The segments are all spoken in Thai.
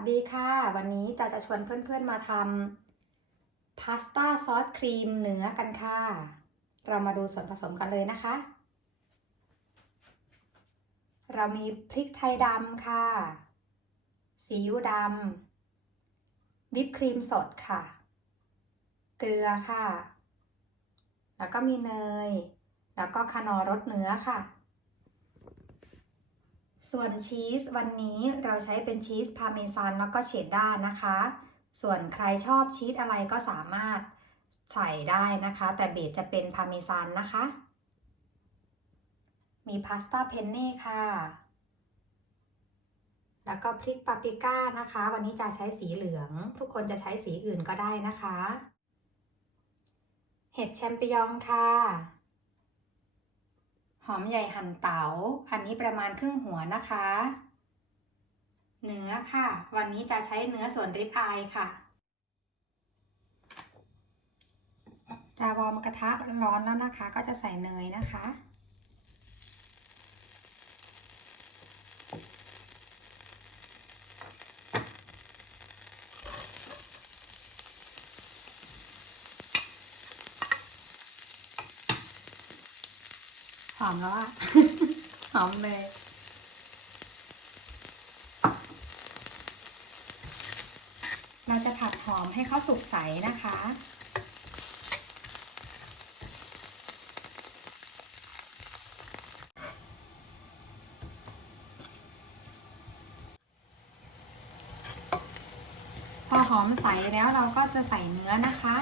สดีค่ะ วันนี้จะจะชวนเพื่อนๆมาทำพาสต้าซอสครีมเนื้อกันค่ะ เรามาดูส่วนผสมกันเลยนะคะ เรามีพริกไทยดำค่ะ ซีอิ๊วดำวิปครีมสดค่ะ เกลือค่ะ แล้วก็มีเนย แล้วก็คานอร์รสเนื้อค่ะ ส่วนชีสวันนี้เราใช้เป็นชีสพาเมซานแล้วก็เชดด้านะคะ ส่วนใครชอบชีสอะไรก็สามารถใส่ได้นะคะ แต่เบสจะเป็นพาเมซานนะคะ มีพาสต้าเพนเน่ค่ะ แล้วก็พริกปาปริก้านะคะ วันนี้จะใช้สีเหลือง ทุกคนจะใช้สีอื่นก็ได้นะคะ เห็ดแชมปิญองค่ะ หอมใหญ่หั่นเตา๋า อันนี้ประมาณครึ่งหัวนะคะ เนื้อค่ะ วันนี้จะใช้เนื้อส่วนริบอายค่ะ จะวอร์มกระทะร้อนแล้วนะคะ ก็จะใส่เนยนะคะ หอมแล้วอะหอมเลยเราจะผัดหอมให้เขาสุกใสนะคะ พอหอมใสแล้วเราก็จะใส่เนื้อนะคะ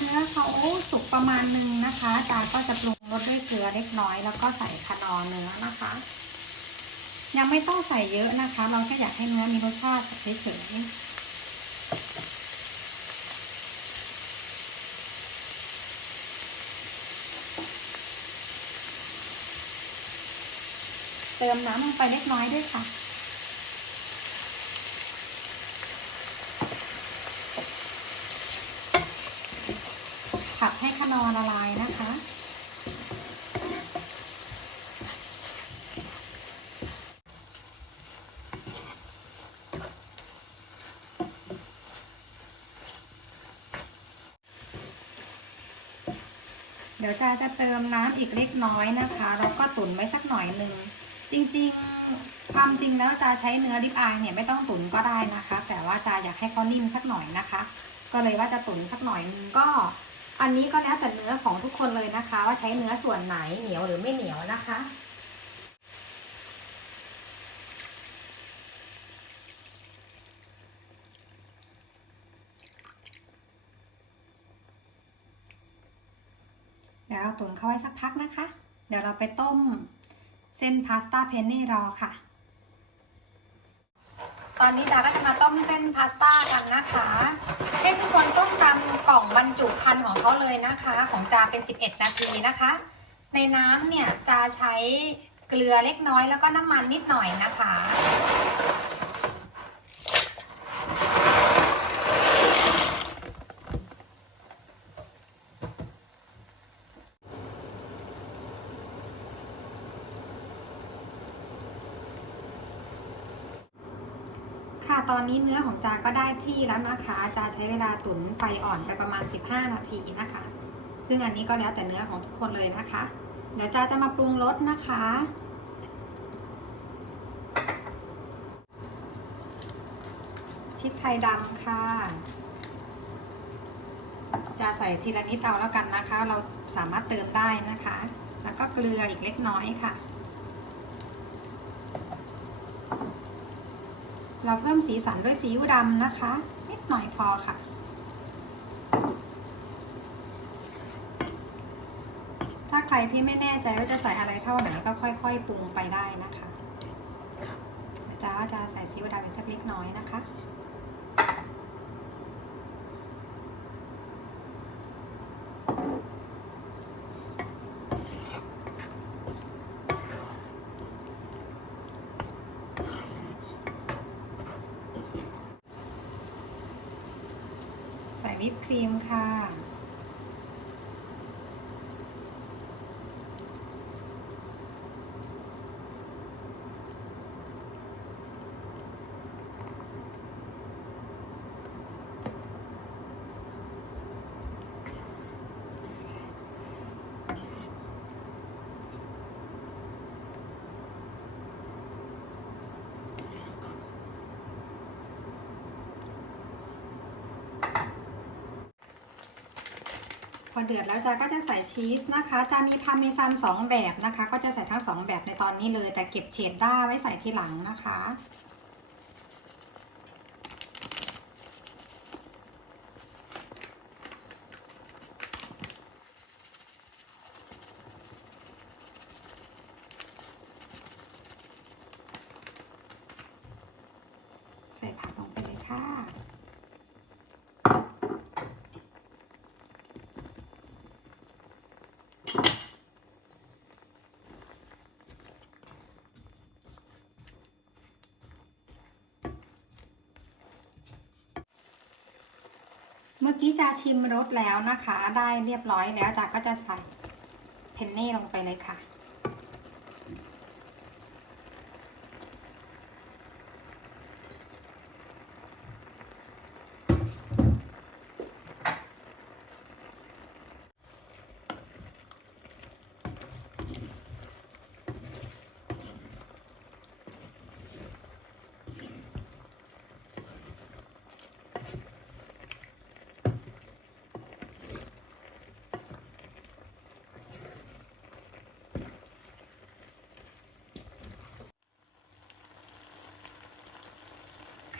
เนื้อเขาสุกประมาณหนึ่งนะคะจาก็จะปรุงรสด้วยเกลือเล็กน้อย แล้วก็ใส่คานอเนื้อนะคะ ยังไม่ต้องใส่เยอะนะคะ เราแค่อยากให้เนื้อมีรสชาติเฉยๆเติมน้ำลงไปเล็กน้อยด้วยค่ะ ผัดให้ขนอละลายนะคะ เดี๋ยวจาจะเติมน้ำอีกเล็กน้อยนะคะแล้วก็ตุ๋นไว้สักหน่อยหนึ่งจริงๆความจริงแล้วจาใช้เนื้อริบอายเนี่ยไม่ต้องตุ๋นก็ได้นะคะ แต่ว่าจาอยากให้เขานิ่มสักหน่อยนะคะ ก็เลยว่าจะตุ๋นสักหน่อยนึงก็ อันนี้ก็แล้วแต่เนื้อของทุกคนเลยนะคะ ว่าใช้เนื้อส่วนไหนเหนียวหรือไม่เหนียวนะคะ เดี๋ยวเราตุ๋นเข้าไว้สักพักนะคะ เดี๋ยวเราไปต้มเส้นพาสต้าเพนเน่รอค่ะ ตอนนี้ดาก็จะมาต้มเส้นพาสต้ากันนะคะ ให้ทุกคนต้มตำกล่องบรรจุภัณฑ์ของเขาเลยนะคะ ของจาเป็น 11 นาทีนะคะ ในน้ำเนี่ยจาใช้เกลือเล็กน้อยแล้วก็น้ำมันนิดหน่อยนะคะ ค่ะ ตอนนี้เนื้อของจาก็ได้ที่แล้วนะคะจาใช้เวลาตุ๋นไฟอ่อนไปประมาณ 15 นาทีนะคะ ซึ่งอันนี้ก็แล้วแต่เนื้อของทุกคนเลยนะคะ เดี๋ยวจาจะมาปรุงรสนะคะ พริกไทยดำค่ะ จะใส่ทีละนิดเอาแล้วกันนะคะ เราสามารถเติมได้นะคะ แล้วก็เกลืออีกเล็กน้อยค่ะ เราเพิ่มสีสันด้วยซีอิ๊วดำนะคะนิดหน่อยพอค่ะ ถ้าใครที่ไม่แน่ใจว่าจะใส่อะไรเท่าไหนก็ค่อยๆปรุงไปได้นะคะจะว่าจะใส่ซีอิ๊วดำไปสักเล็กน้อยนะคะ ลิปครีมค่ะ พอเดือดแล้วจาก็จะใส่ชีสนะคะ จะมีพารเมซานสองแบบนะคะ ก็จะใส่ทั้งสองแบบในตอนนี้เลย แต่เก็บเชดด้าไว้ใส่ทีหลังนะคะ ใส่ผักลงไปเลยค่ะ เมื่อกี้จะชิมรสแล้วนะคะ ได้เรียบร้อยแล้วจากก็จะใส่เพนเน่ลงไปเลยค่ะ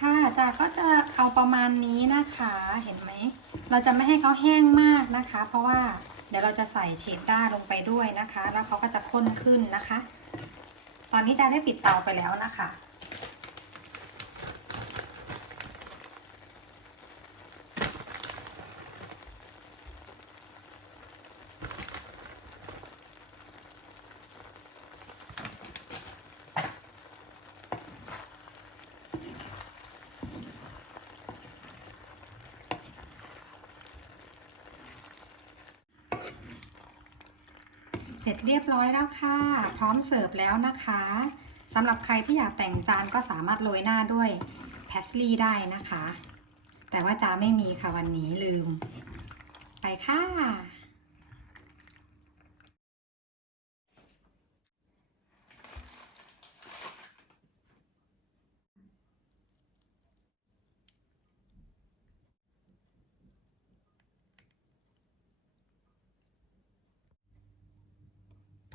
ค่ะ จาก็จะเอาประมาณนี้นะคะ เห็นไหม เราจะไม่ให้เขาแห้งมากนะคะ เพราะว่าเดี๋ยวเราจะใส่เชดด้าลงไปด้วยนะคะ แล้วเขาก็จะข้นขึ้นนะคะ ตอนนี้จะได้ปิดเตาไปแล้วนะคะ สร็จเรียบร้อยแล้วค่ะ พร้อมเสิร์ฟแล้วนะคะสำหรับใครที่อยากแต่งจานก็สามารถโรยหน้าด้วยแพสลีย์ได้นะคะ แต่ว่าจาไม่มีค่ะวันนี้ลืม ไปค่ะ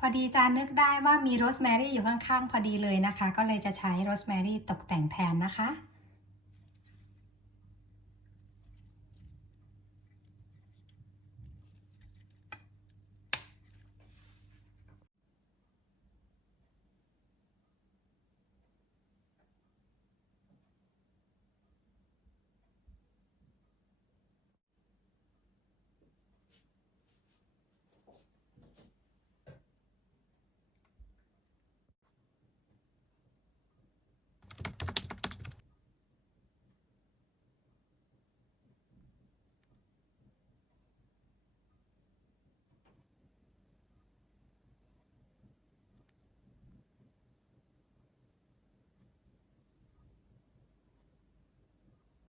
พอดีจานนึกได้ว่ามีโรสแมรี่อยู่ข้างๆ พอดีเลยนะคะ ก็เลยจะใช้โรสแมรี่ตกแต่งแทนนะคะ